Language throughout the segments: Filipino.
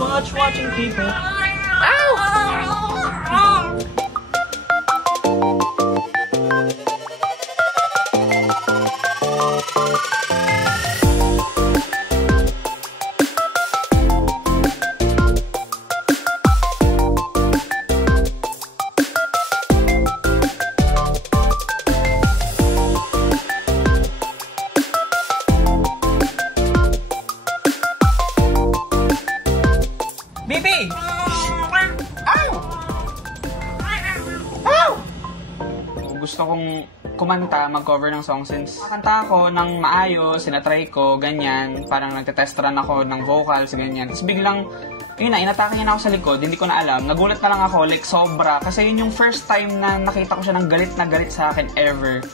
watching people. Bibi! Ow! Ow! Gusto kong kumanta, mag-cover ng song since kanta ako ng maayos, sinatry ko, ganyan. Parang nagte-test run ako ng vocals, ganyan. Tapos biglang, yun na, inatake niya na ako sa likod, hindi ko na alam. Nagulat na lang ako, like sobra. Kasi yun yung first time na nakita ko siya ng galit na galit sa akin ever.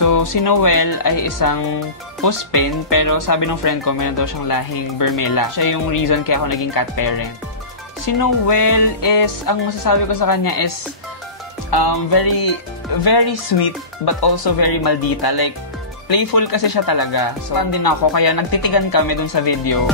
So, si Noel ay isang puspin, pero sabi ng friend ko, meron daw siyang lahing Vermela. Siya yung reason kaya ako naging cat parent. Si Noel is, ang masasabi ko sa kanya is very sweet, but also very maldita. Like, playful kasi siya talaga. So, fan din ako, kaya nagtitigan kami dun sa video.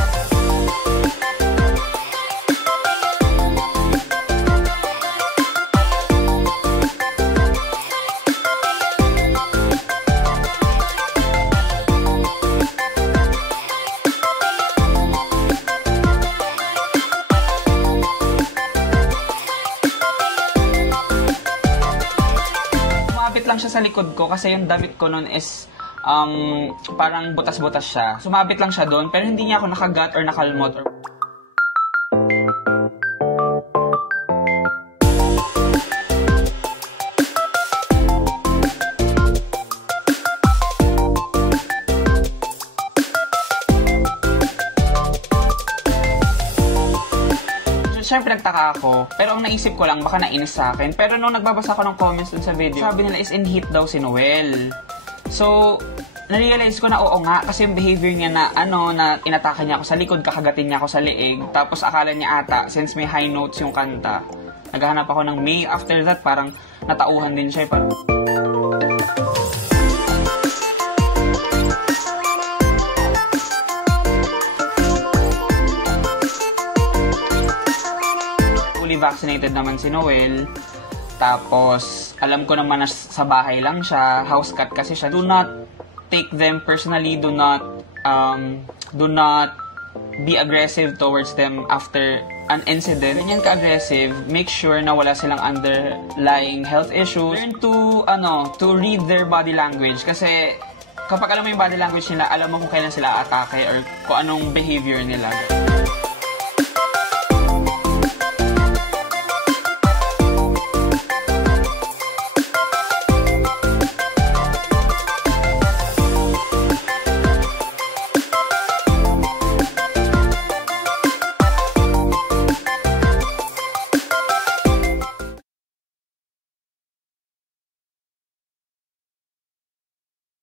Lang siya sa likod ko kasi yung damit ko noon is parang butas-butas siya. Sumabit lang siya doon pero hindi niya ako nakagat or nakalmot. Siyempre nagtaka ako, pero ang naisip ko lang, baka nainis sa akin. Pero nung nagbabasa ko ng comments dun sa video, sabi nila is in heat daw si Noel. So, narealize ko na oo nga, kasi yung behavior niya na na inatake niya ako sa likod, kakagatin niya ako sa leeg, tapos akala niya ata, since may high notes yung kanta, naghahanap ako ng May. After that, parang natauhan din siya. Parang vaccinated naman si Noel. Tapos, alam ko naman na sa bahay lang siya. House cat kasi siya. Do not take them personally. Do not be aggressive towards them after an incident. Ganyan ka-aggressive, make sure na wala silang underlying health issues. Learn to read their body language. Kasi, kapag alam mo yung body language nila, alam mo kung kailan sila atake or kung anong behavior nila.